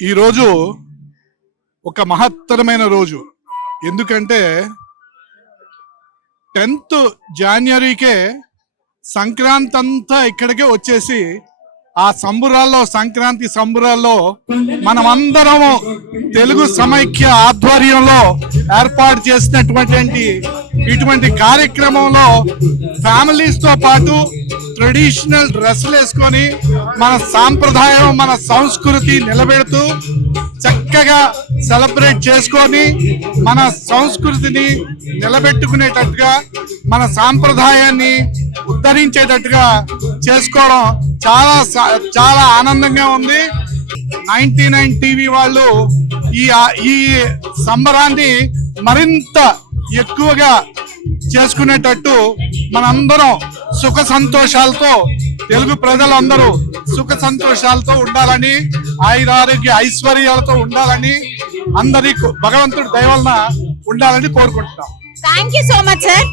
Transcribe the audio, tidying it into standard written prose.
ఈరోజు ఒక మహత్తరమైన రోజు. ఎందుకంటే 10th జనవరికే సంక్రాంతి అంతా ఇక్కడికే వచ్చేసి ఆ సంక్రాంతి సంబురాల్లో మనమందరము తెలుగు సమైక్య ఆధ్వర్యంలో ఏర్పాటు చేసినటువంటి ఇటువంటి కార్యక్రమంలో ఫ్యామిలీస్ తో పాటు ట్రెడిషనల్ డ్రెస్సులు వేసుకొని మన సాంప్రదాయం మన సంస్కృతి నిలబెడుతూ చక్కగా సెలబ్రేట్ చేసుకొని మన సంస్కృతిని నిలబెట్టుకునేటట్టుగా మన సాంప్రదాయాన్ని ఉద్ధరించేటట్టుగా చేసుకోవడం చాలా చాలా ఆనందంగా ఉంది. 99 టీవీ వాళ్ళు ఈ సంబరాన్ని మరింత ఎక్కువగా చేసుకునేటట్టు మనందరం సుఖ సంతోషాలతో తెలుగు ప్రజలందరూ సుఖ సంతోషాలతో ఉండాలని, ఆయురారోగ్య ఐశ్వర్యాలతో ఉండాలని, అందరి భగవంతుడి దయ వలన ఉండాలని కోరుకుంటున్నాం. Thank you so much sir.